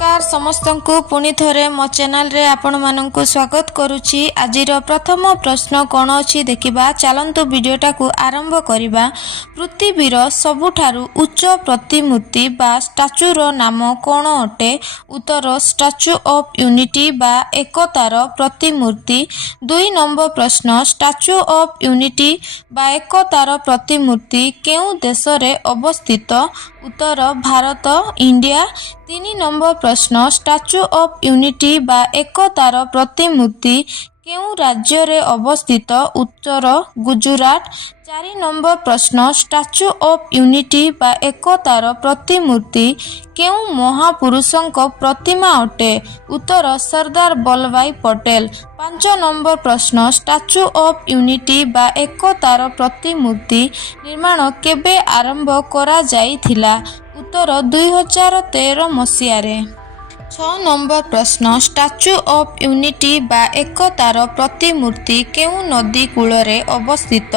नमस्कार समस्त को पुणी थे मो चैनल रे आपण मानक स्वागत करुच्ची। आज प्रथम प्रश्न कौन अच्छी देखा चलतु वीडियोटा को आरंभ करवा। पृथ्वीर सबुठारु उच्च प्रतिमूर्ति बा स्टाच्यूर नाम कौन अटे? उत्तर स्टाच्यू ऑफ यूनिटी बा एकतार प्रतिमूर्ति। 2 नंबर प्रश्न स्टाच्यू ऑफ यूनिटी बा एकतार प्रतिमूर्ति केउ देश रे अवस्थित? उत्तर भारत इंडिया। 3 नंबर प्रश्न स्टाच्यू ऑफ यूनिटी बा एकतार प्रतिमूर्ति केउ राज्य रे अवस्थित? उत्तर गुजरात। 4 नंबर प्रश्न स्टाच्यू ऑफ यूनिटी बा एकतार प्रतिमूर्ति केउ महापुरुषों प्रतिमा अटे? उत्तर सरदार वल्लभभाई पटेल। 5 नंबर प्रश्न स्टाच्यू ऑफ यूनिटी बा एकतार प्रतिमूर्ति निर्माण केबे आरंभ करा जाइथिला? उत्तर 2013 मसीहारे। 6 नंबर प्रश्न स्टाच्यू ऑफ यूनिटी बा एकतार प्रतिमूर्ति केउ नदी कूलरे अवस्थित?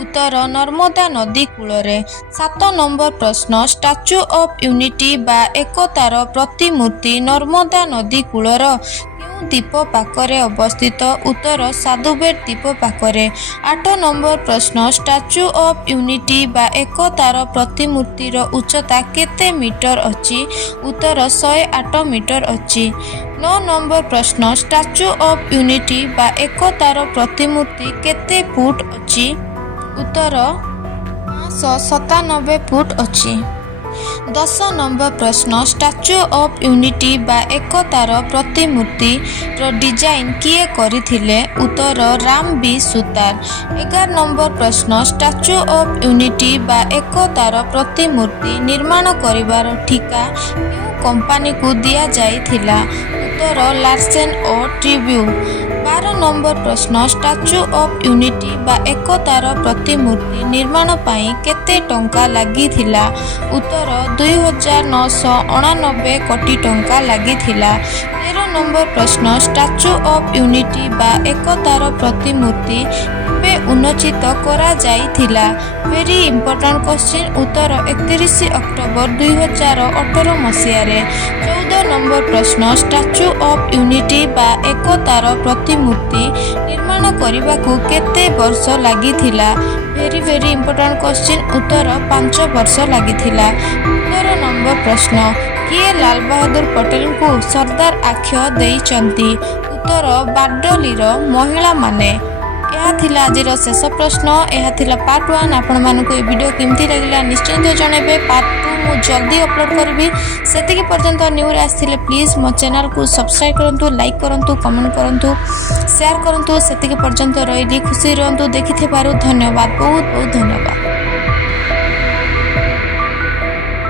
उत्तर नर्मदा नदी कूलरे। 7 नंबर प्रश्न स्टाच्यू ऑफ यूनिटी बा एकतार प्रतिमूर्ति नर्मदा नदी कूलर द्वीप पाखरे अवस्थित? उत्तर साधुबेट द्वीप पाखरे। 8 नंबर प्रश्न स्टाच्यू ऑफ यूनिटी बा एकतार प्रतिमूर्तिर उच्चता केते मीटर अछि? उत्तर 108 मीटर अछि। 9 नंबर प्रश्न स्टाच्यू ऑफ यूनिटी बा एकतार प्रतिमूर्ति केते फुट अछि? उत्तर 597 फुट अछि। 10 नंबर प्रश्न स्टाच्यू ऑफ यूनिटी बा एकतार प्रतिमूर्ति रो डिजाइन किए करिथिले? उत्तर राम बी सुतार। 11 नंबर प्रश्न स्टाच्यू ऑफ यूनिटी बा एकतार प्रतिमूर्ति निर्माण करिवार ठिका केउ कंपनी को दिया जाइथिला? उत्तर लार्सेन और ट्रिब्यू। 12 नंबर प्रश्न स्टाच्यू ऑफ यूनिटी बा एकतार प्रतिमूर्ति निर्माण पाई केते टंका लागिथिला? उत्तर 2989 कोटी टंका लागिथिला। 13 नंबर प्रश्न स्टाच्यू ऑफ यूनिटी बा एकतार प्रतिमूर्ति केबे उन्नचित करा जाइथिला? Very important question. उत्तर 31 अक्टोबर 2018 मसीहारे। 14 नंबर प्रश्न स्टाच्यू ऑफ यूनिटी बा एकतार प्रतिमूर्ति निर्माण करने केते वर्ष लागिथिला? Very important question. उत्तर 5 वर्ष लागिथिला। 15 नंबर प्रश्न किए लाल बहादुर पटेल को सरदार आख्या देइचंती? उत्तर बारडोलीर महिला माने। यह थिला आजिर शेष प्रश्न। यह थिला पार्ट 1। आपण मानक ये वीडियो केमती लगिला निश्चिंत जनइबे। पार्ट 2 मु जल्दी अपलोड करबी। सेतिकी पर्यंत न्यू रे आसिले प्लीज मो चैनल को सब्सक्राइब करंतु, लाइक करंतु, कमेंट करंतु, शेयर करंतु। सेतिकी पर्यंत रहिली खुशी रहंतु। देखिथिबारु धन्यवाद। बहुत बहुत धन्यवाद।